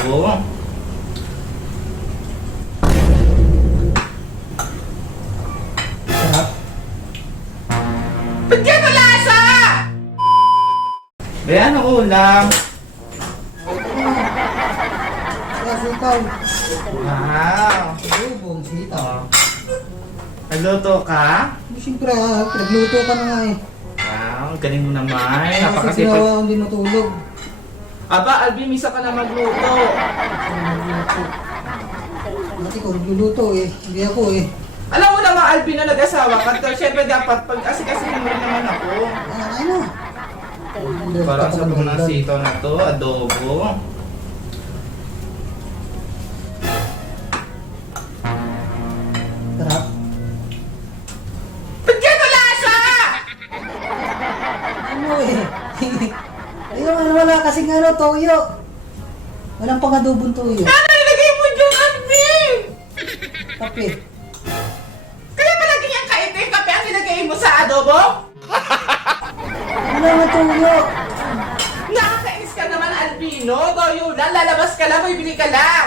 adobo. Sarap. Ba't gano'n lasa? Bayan ang ulam. Kaya sitaw. Wow. Adobong sitaw. Nagluto ka? Siyempre nagluto ka na nga eh. Wow, galing mo naman. Kasi Napakasipag. sinawa akong di matulog. Aba, Alvin, misa ka na magluto. Nagluto. Dati ko nagluluto eh. Hindi ako eh. Alam mo naman, Alvin, na nag-asawa ka. Siyempre dapat pag-asikasin mo rin naman ako. Ano? Para sa mga sitaw na to, adobo. Sarap. Ba't gano'n lasa? Ano eh? Ayun, ano wala kasing ano, toyo. Walang pang adobong toyo. Ano ilagay mo dyan, Alvin? Kape. Kaya palagi niyang kaitin kape ang nilagay mo sa adobo? Wala nga toyo. Nakakainis ka naman, Albino. Toyo lang, lalabas ka lang, bibili ka lang.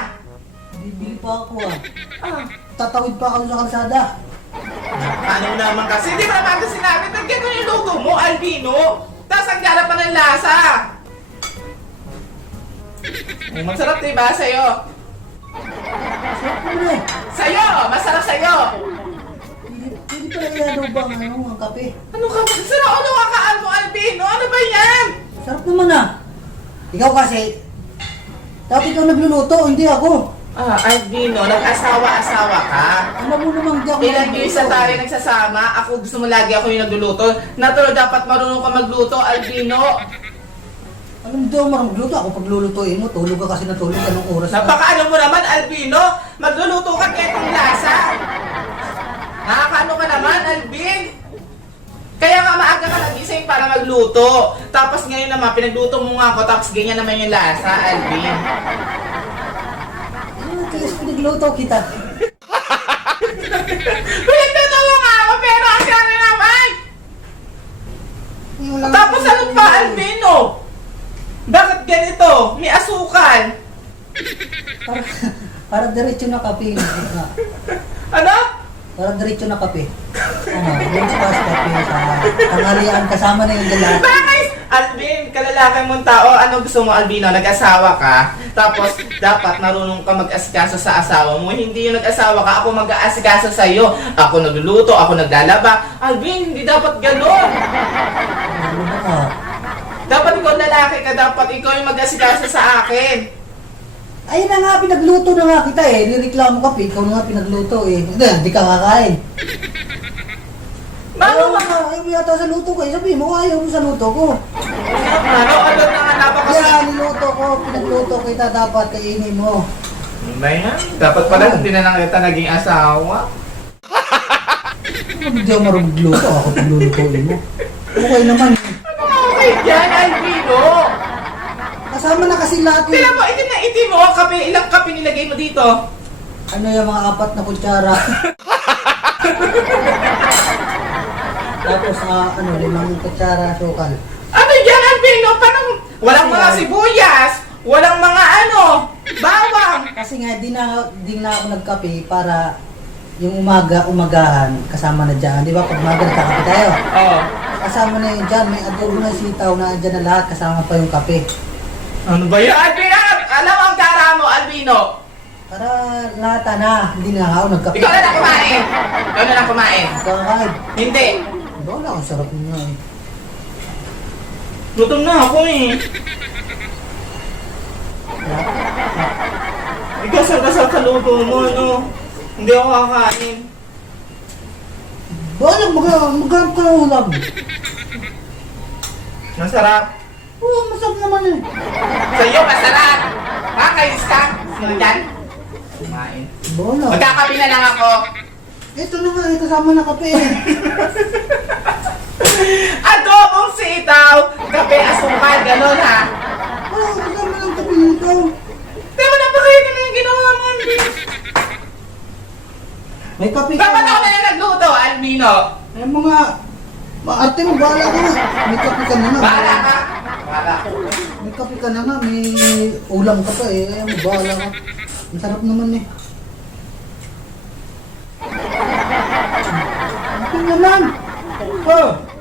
Bibili pa ako ah. Ah, Tatawid pa ako sa kalsada. ano naman kasi, di ba naman kasi sinabi, ba't gano'n yung luto mo, Albino? Tapos ang gala pa ng lasa. Masarap diba sa'yo? Sarap mo eh. Sa'yo! Masarap sa'yo! Pwede pala i-adobang ano, ang kape. Ano ka? Sira ulo ka kaan mo, Albino? Ano ba yan? Sarap naman ah. Ikaw kasi, dapat ikaw nagluluto, hindi ako. Ah, Albino, nag-asawa-asawa ka. Alam mo namang di ako Ilang years na tayo nagsasama, ako gusto mo lagi ako yung nagluluto. Natuloy dapat marunong ka magluto, Albino. Alam mo, di ako marunong magluto. Ako paglulutuin mo, tulog ka kasi natulog. Anong oras ka? Napakaano mo naman, Albino? Magluluto ka kaya itong lasa. Nakakaano ka naman, Albin? Kaya nga maaga ka nagising para magluto. Tapos ngayon naman, pinagluto mo nga ako, tapos ganyan naman yung lasa, Albin. Ano, tigas pinagluto kita. Pinagluto mo nga ako, pero ang sana naman! Tapos ano pa, Albino? Bakit ganito? May asukal. Para diretso na kape. Ano? Para diretso na kape. Ano, yung fast kape sa tanghalian kasama na yung dala. Bakit? Alvin, kalalaki mong tao, ano gusto mo, Albino? Nag-asawa ka, tapos dapat marunong ka mag-asikaso sa asawa mo. Hindi yung nag-asawa ka, ako mag-aasikaso sa'yo. Ako nagluluto, ako naglalaba. Alvin, hindi dapat ganon. Ano ba ka? Dapat ikaw lalaki ka, dapat ikaw yung mag-asikaso sa akin. Ayun na nga, pinagluto na nga kita eh. Nireklamo ka, ikaw na nga pinagluto eh. Hindi ka kakain. Bago Ayaw mo yata sa luto ko eh. Sabi mo, ayaw mo sa luto ko. ano, ano na nga napakasarap. Kaya niluto ko, pinagluto kita, dapat kainin mo. Ano ba yan? Dapat pala hindi na lang kita naging asawa. Hindi ako marunong magluto, ako paglulutuin mo. Okay naman eh. Ano okay dyan, Albino? Kasama na kasi lahat Tila yung... mo, itim na itim mo. Kape, ilang kape nilagay mo dito? Ano yung mga 4 na kutsara. Tapos ano, 5 kutsara sukal. Ano yan, Albino? Parang walang mga sibuyas, walang mga ano, bawang. Kasi nga, di na ako nagkape para yung umagahan, kasama na dyan. Di ba, pag umaga nagkakape tayo. Oo. Kasama na yun dyan, may adobo na sitaw na dyan na lahat, kasama pa yung kape. Ano ba yan, Albino? Alam mo ang gara mo, Albino? Para lahat na, hindi na ako nagkape. Ikaw na lang kumain. Ikaw na lang kumain. Kakain. Hindi. Wala, ang sarap niya eh. Gutom na ako eh. Ikaw sa kaluto mo, ano? Hindi ako kakain. Wala, maghanap ka ng ulam. Masarap. Oo, masarap naman eh. Sa'yo, masarap. Kakainis ka. Sino dyan? Kumain. Wala. Magkakapi na lang ako. Ito na nga eh, kasama na kape eh. Adobong sitaw, kape, asukal, gano'n ha. Wala, kasama ng kape nito. Diba napakita na yung ginawa mo, Albino? May kape ka Dapat ako na. na nagluto, Albino. May mga... Maarte mo, bahala ka na. May kape ka na na. Bahala ka. Bahala. May Magkape ka na nga, may ulam ka pa eh. Ayaw mo, bahala ka. Ang sarap naman eh. Kape na lang. Oh!